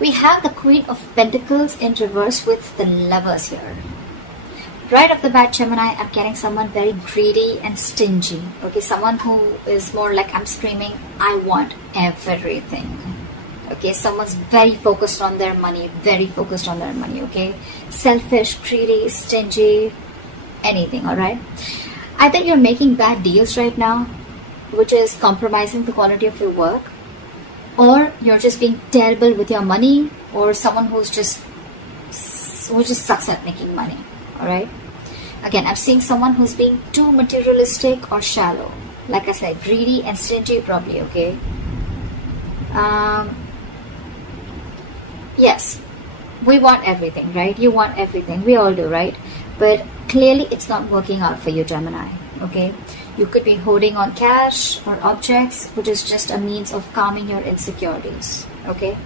We have the Queen of Pentacles in reverse with the Lovers here. Right off the bat, Gemini, I'm getting someone very greedy and stingy. Okay, someone who is more like, I'm screaming, I want everything. Okay, someone's very focused on their money, okay? Selfish, greedy, stingy, anything, alright? Either you're making bad deals right now, which is compromising the quality of your work, or you're just being terrible with your money, or someone who just sucks at making money. Alright? Again, I'm seeing someone who's being too materialistic or shallow. Like I said, greedy and stingy probably, okay? Yes, we want everything, right? You want everything. We all do, right? But clearly it's not working out for you, Gemini, okay? You could be holding on cash or objects, which is just a means of calming your insecurities, okay?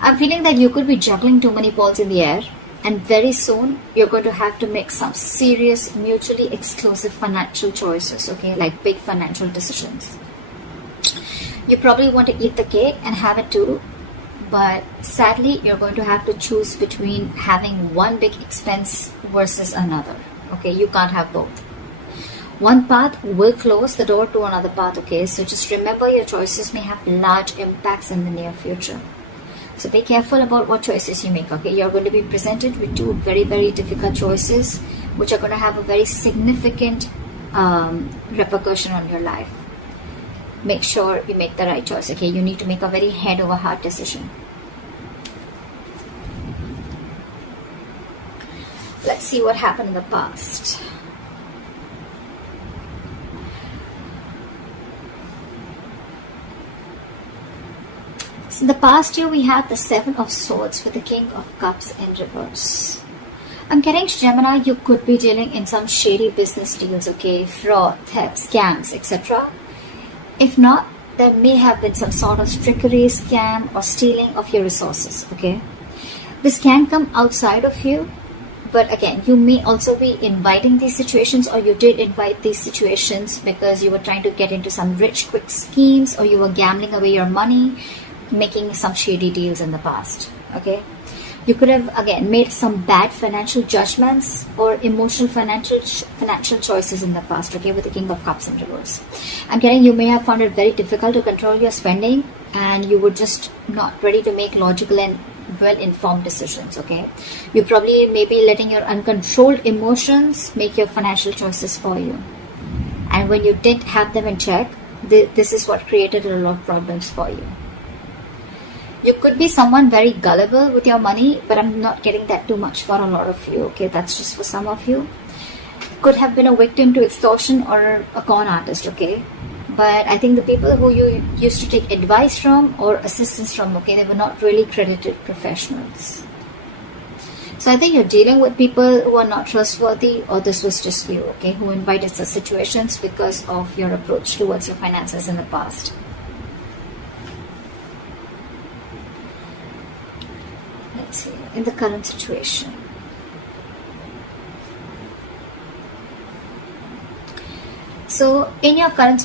I'm feeling that you could be juggling too many balls in the air, and very soon you're going to have to make some serious, mutually exclusive financial choices, okay? Like big financial decisions. You probably want to eat the cake and have it too, but sadly you're going to have to choose between having one big expense versus another, okay? You can't have both. One path will close the door to another path, okay? So just remember, your choices may have large impacts in the near future. So be careful about what choices you make, okay? You're going to be presented with two very, very difficult choices, which are going to have a very significant repercussion on your life. Make sure you make the right choice, okay? You need to make a very head over heart decision. Let's see what happened in the past. In the past year, we had the Seven of Swords with the King of Cups in reverse. I'm getting, Gemini, you could be dealing in some shady business deals, okay? Fraud, theft, scams, etc. If not, there may have been some sort of trickery, scam, or stealing of your resources, okay? This can come outside of you, but again, you may also be inviting these situations, or you did invite these situations because you were trying to get into some rich, quick schemes, or you were gambling away your money, making some shady deals in the past, okay? You could have, again, made some bad financial judgments or emotional financial choices in the past, okay, with the King of Cups in reverse. I'm getting, you may have found it very difficult to control your spending, and you were just not ready to make logical and well-informed decisions, okay? You probably may be letting your uncontrolled emotions make your financial choices for you. And when you didn't have them in check, this is what created a lot of problems for you. You could be someone very gullible with your money, but I'm not getting that too much for a lot of you, okay? That's just for some of you. Could have been a victim to extortion or a con artist, okay? But I think the people who you used to take advice from or assistance from, okay, they were not really credited professionals. So I think you're dealing with people who are not trustworthy, or this was just you, okay, who invited such situations because of your approach towards your finances in the past. Let's see, in the current situation. So in your current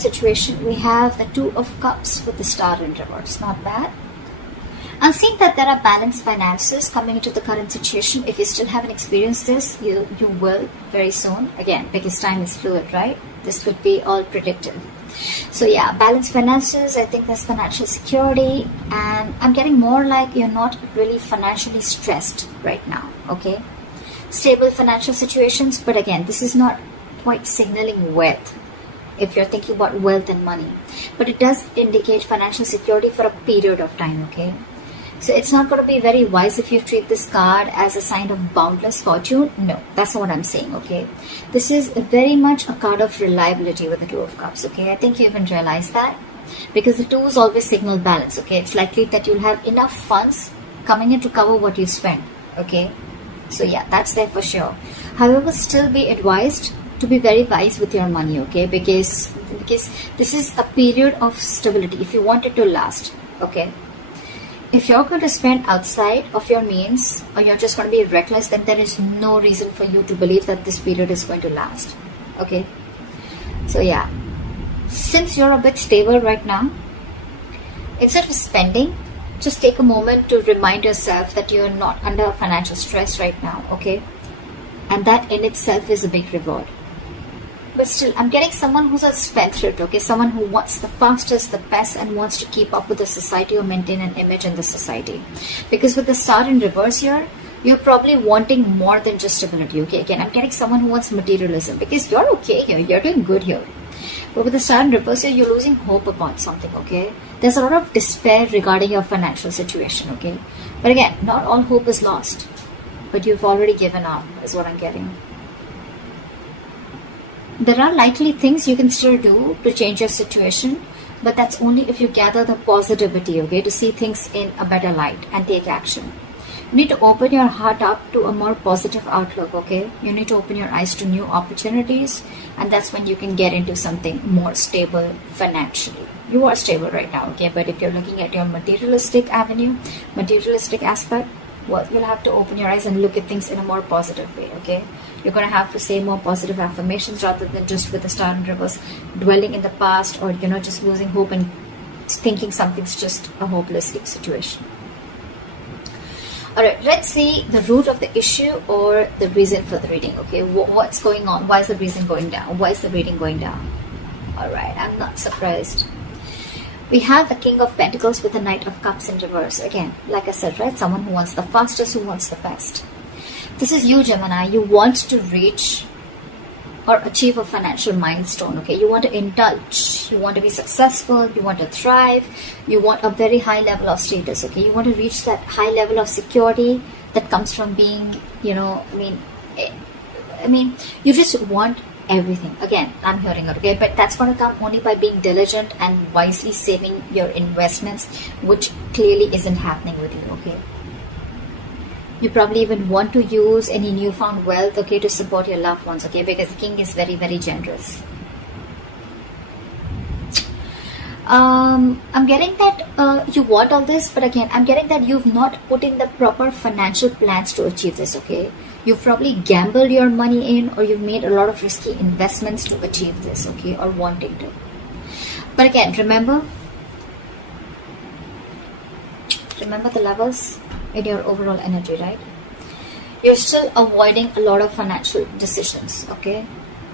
situation, we have the Two of Cups with the Star in reverse. Not bad. I'm seeing that there are balanced finances coming into the current situation. If you still haven't experienced this, you will very soon. Again, because time is fluid, right? This could be all predictive. So yeah, balanced finances, I think there's financial security, and I'm getting more like you're not really financially stressed right now, okay? Stable financial situations, but again, this is not quite signaling wealth if you're thinking about wealth and money, but it does indicate financial security for a period of time, okay? So it's not going to be very wise if you treat this card as a sign of boundless fortune. No, that's not what I'm saying, okay? This is very much a card of reliability with the Two of Cups, okay? I think you even realize that, because the twos always signal balance, okay? It's likely that you'll have enough funds coming in to cover what you spend, okay? So yeah, that's there for sure. However, still be advised to be very wise with your money, okay? Because this is a period of stability if you want it to last, okay? If you're going to spend outside of your means, or you're just going to be reckless, then there is no reason for you to believe that this period is going to last, okay? So yeah, since you're a bit stable right now, instead of spending, just take a moment to remind yourself that you're not under financial stress right now, okay? And that in itself is a big reward. But still, I'm getting someone who's a spendthrift, okay? Someone who wants the fastest, the best, and wants to keep up with the society or maintain an image in the society. Because with the star in reverse here, you're probably wanting more than just stability, okay? Again, I'm getting someone who wants materialism, because you're okay here, you're doing good here. But with the star in reverse here, you're losing hope about something, okay? There's a lot of despair regarding your financial situation, okay? But again, not all hope is lost. But you've already given up, is what I'm getting. There are likely things you can still do to change your situation, but that's only if you gather the positivity, okay, to see things in a better light and take action. You need to open your heart up to a more positive outlook, okay? You need to open your eyes to new opportunities, and that's when you can get into something more stable financially. You are stable right now, okay? But if you're looking at your materialistic avenue, materialistic aspect, well, you'll have to open your eyes and look at things in a more positive way, okay? You're going to have to say more positive affirmations rather than just with the star in reverse dwelling in the past, or, you know, just losing hope and thinking something's just a hopeless situation. Alright, let's see the root of the issue or the reason for the reading, okay? What's going on? Why is the reason going down? Why is the reading going down? Alright, I'm not surprised. We have the King of Pentacles with the Knight of Cups in reverse. Again, like I said, right? Someone who wants the fastest, who wants the best. This is you, Gemini. You want to reach or achieve a financial milestone, okay? You want to indulge. You want to be successful. You want to thrive. You want a very high level of status, okay? You want to reach that high level of security that comes from being, you know, I mean, you just want everything. Again, I'm hearing it, okay? But that's going to come only by being diligent and wisely saving your investments, which clearly isn't happening with you, okay? You probably even want to use any newfound wealth, okay, to support your loved ones, okay? Because the king is very, very generous. I'm getting that you want all this, but again, I'm getting that you've not put in the proper financial plans to achieve this, okay? You've probably gambled your money in, or you've made a lot of risky investments to achieve this, okay, or wanting to. But again, remember the levels in your overall energy, right? You're still avoiding a lot of financial decisions, okay?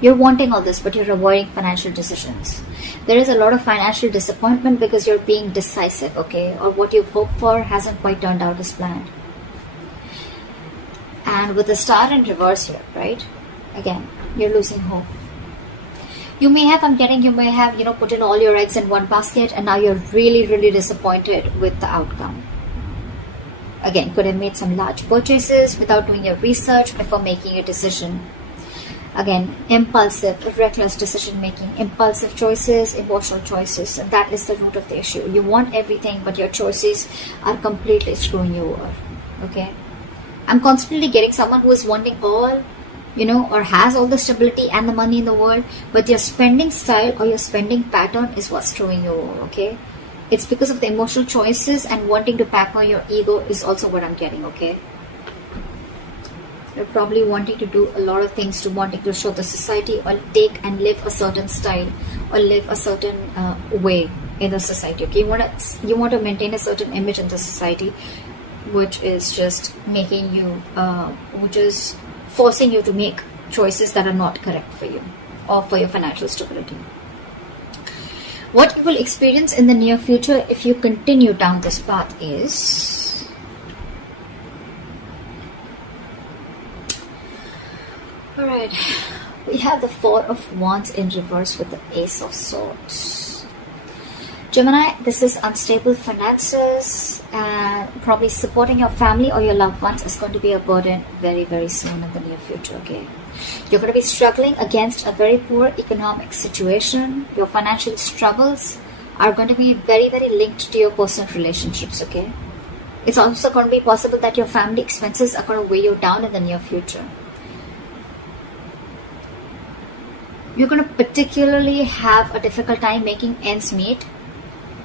You're wanting all this, but you're avoiding financial decisions. There is a lot of financial disappointment because you're being decisive, okay? Or what you've hoped for hasn't quite turned out as planned. And with the star in reverse here, right? Again, you're losing hope. You may have, you know, put in all your eggs in one basket, and now you're really, really disappointed with the outcome. Again, could have made some large purchases without doing your research before making a decision. Again, impulsive, reckless decision making, impulsive choices, emotional choices, and that is the root of the issue. You want everything, but your choices are completely screwing you over, okay? I'm constantly getting someone who is wanting all, you know, or has all the stability and the money in the world, but your spending style or your spending pattern is what's screwing you over, okay? It's because of the emotional choices and wanting to pamper your ego is also what I'm getting, okay? You're probably wanting to do a lot of things, wanting to show the society or take and live a certain style or live a certain way in the society, okay? You want to maintain a certain image in the society, which is just making you, which is forcing you to make choices that are not correct for you or for your financial stability. What you will experience in the near future if you continue down this path is alright, we have the Four of Wands in reverse with the Ace of Swords. Gemini, this is unstable finances, and probably supporting your family or your loved ones is going to be a burden very, very soon in the near future, okay? You're going to be struggling against a very poor economic situation. Your financial struggles are going to be very, very linked to your personal relationships, okay? It's also going to be possible that your family expenses are going to weigh you down in the near future. You're going to particularly have a difficult time making ends meet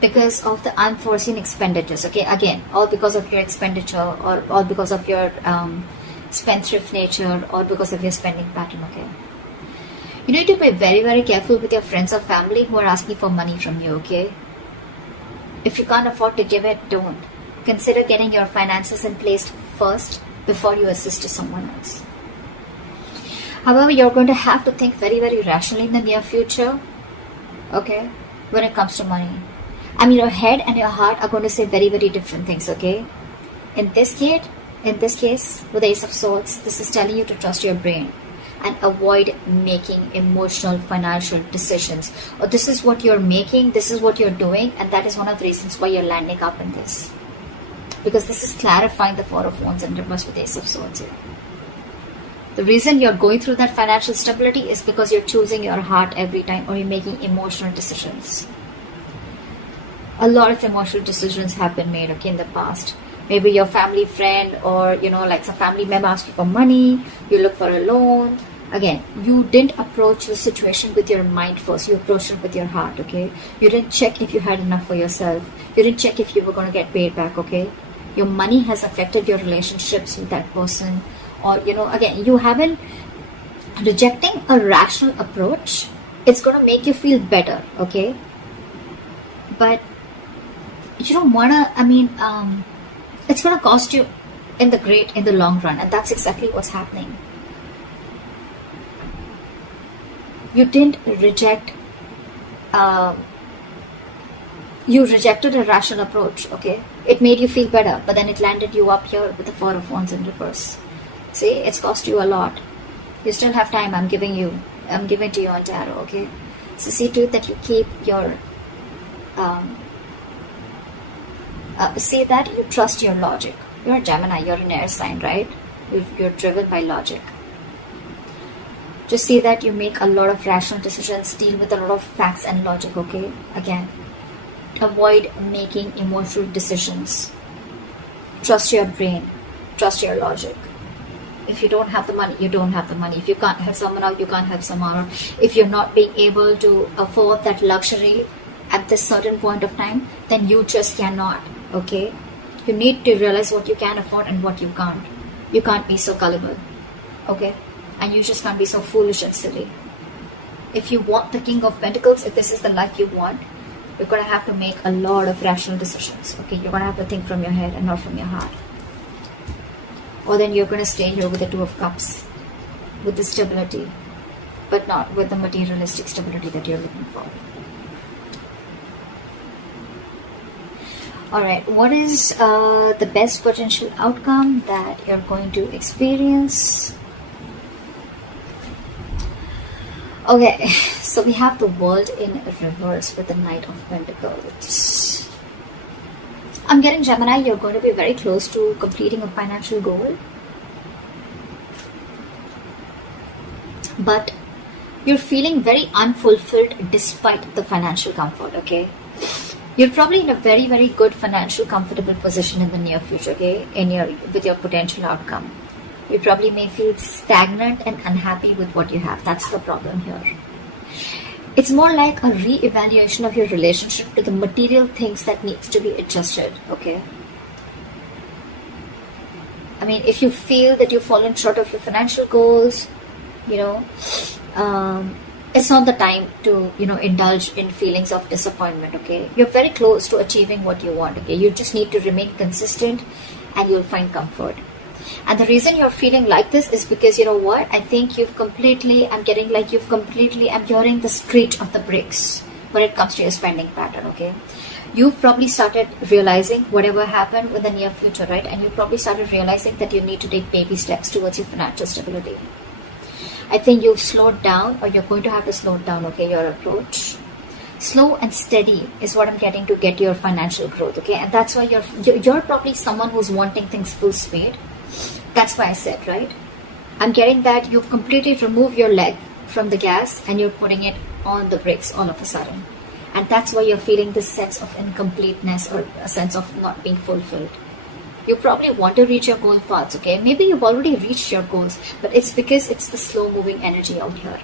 because of the unforeseen expenditures, okay? Again, all because of your expenditure or all because of your spendthrift nature or because of your spending pattern, okay? You need to be very, very careful with your friends or family who are asking for money from you, okay? If you can't afford to give it, don't. Consider getting your finances in place first before you assist to someone else. However, you're going to have to think very, very rationally in the near future, okay, when it comes to money. I mean, your head and your heart are going to say very, very different things, okay? In this case, with the Ace of Swords, this is telling you to trust your brain and avoid making emotional financial decisions. Or this is what you're making, this is what you're doing, and that is one of the reasons why you're landing up in this. Because this is clarifying the Four of Wands in reverse with the Ace of Swords here. The reason you're going through that financial stability is because you're choosing your heart every time, or you're making emotional decisions. A lot of emotional decisions have been made, okay, in the past. Maybe your family friend, or like some family member asks you for money, you look for a loan. Again, you didn't approach the situation with your mind first, you approached it with your heart, okay? You didn't check if you had enough for yourself. You didn't check if you were going to get paid back, okay? Your money has affected your relationships with that person. Or, again, you haven't, rejecting a rational approach, it's going to make you feel better, okay? But you don't want to, it's going to cost you in the long run. And that's exactly what's happening. You didn't reject, you rejected a rational approach, okay? It made you feel better, but then it landed you up here with the Four of Wands in reverse. See, it's cost you a lot. You still have time. I'm giving to you on tarot, okay? So see to it that you keep your, say that you trust your logic. You're a Gemini, you're an air sign, right? You're driven by logic. Just say that you make a lot of rational decisions, deal with a lot of facts and logic, okay? Again, avoid making emotional decisions. Trust your brain, trust your logic. If you don't have the money, you don't have the money. If you can't help someone out, you can't help someone out. If you're not being able to afford that luxury at this certain point of time, then you just cannot, okay? You need to realize what you can afford and what you can't. You can't be so gullible, okay? And you just can't be so foolish and silly. If you want the King of Pentacles, if this is the life you want, you're going to have to make a lot of rational decisions, okay? You're going to have to think from your head and not from your heart. Or then you're going to stay here with the Two of Cups, with the stability, but not with the materialistic stability that you're looking for. Alright, what is the best potential outcome that you're going to experience? Okay, so we have the World in reverse with the Knight of Pentacles. I'm getting Gemini, you're going to be very close to completing a financial goal. But you're feeling very unfulfilled despite the financial comfort, okay? You're probably in a very, very good financial comfortable position in the near future, okay? With your potential outcome. You probably may feel stagnant and unhappy with what you have. That's the problem here. It's more like a re-evaluation of your relationship to the material things that needs to be adjusted, okay? I mean, if you feel that you've fallen short of your financial goals, it's not the time to, indulge in feelings of disappointment, okay? You're very close to achieving what you want, okay? You just need to remain consistent and you'll find comfort. And the reason you're feeling like this is because, you know what? I think I'm hearing the screech of the bricks when it comes to your spending pattern, okay? You've probably started realizing whatever happened in the near future, right? And you probably started realizing that you need to take baby steps towards your financial stability. I think you've slowed down, or you're going to have to slow down, okay, your approach. Slow and steady is what I'm getting to get your financial growth, okay? And that's why you're probably someone who's wanting things full speed. That's why I said, right? I'm getting that you've completely removed your leg from the gas and you're putting it on the brakes all of a sudden. And that's why you're feeling this sense of incompleteness or a sense of not being fulfilled. You probably want to reach your goal paths, okay? Maybe you've already reached your goals, but it's because it's the slow moving energy out here.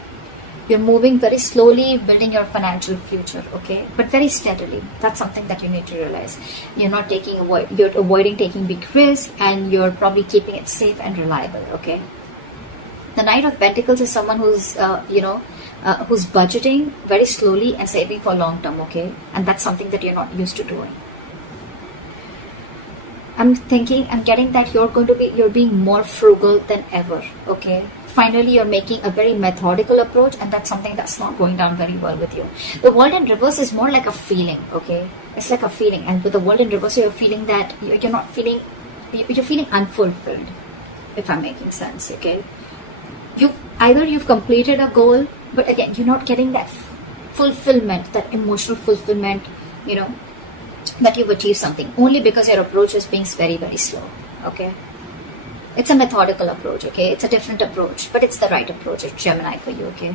You're moving very slowly, building your financial future, okay? But very steadily. That's something that you need to realize. You're avoiding taking big risks, and you're probably keeping it safe and reliable, okay? The Knight of Pentacles is someone who's, who's budgeting very slowly and saving for long term, okay? And that's something that you're not used to doing. I'm getting that you're being more frugal than ever, okay? Finally, you're making a very methodical approach, and that's something that's not going down very well with you. The world in reverse is more like a feeling, okay? It's like a feeling, and with the world in reverse, you're feeling that you're feeling unfulfilled, if I'm making sense, okay? You've completed a goal, but again, you're not getting that fulfillment, that emotional fulfillment, that you've achieved something, only because your approach is being very, very slow, okay? It's a methodical approach, okay? It's a different approach, but it's the right approach. It's Gemini for you, okay?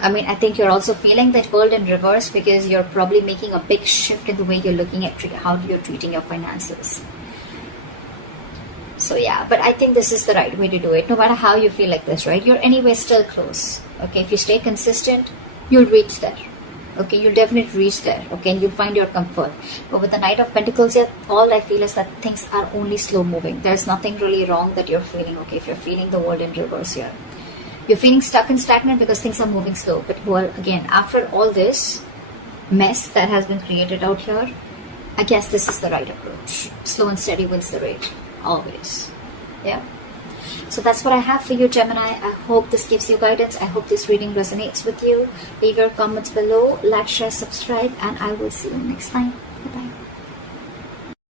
I think you're also feeling that world in reverse because you're probably making a big shift in the way you're looking at how you're treating your finances. So yeah, but I think this is the right way to do it. No matter how you feel like this, right? You're anyway still close, okay? If you stay consistent, you'll reach there. Okay, you'll definitely reach there, okay, and you'll find your comfort. But with the Knight of Pentacles here, all I feel is that things are only slow moving. There's nothing really wrong that you're feeling, okay, if you're feeling the world in reverse here. You're feeling stuck and stagnant because things are moving slow. But well, again, after all this mess that has been created out here, I guess this is the right approach. Slow and steady wins the race, always. Yeah. So that's what I have for you, Gemini. I hope this gives you guidance. I hope this reading resonates with you. Leave your comments below, like, share, subscribe, and I will see you next time.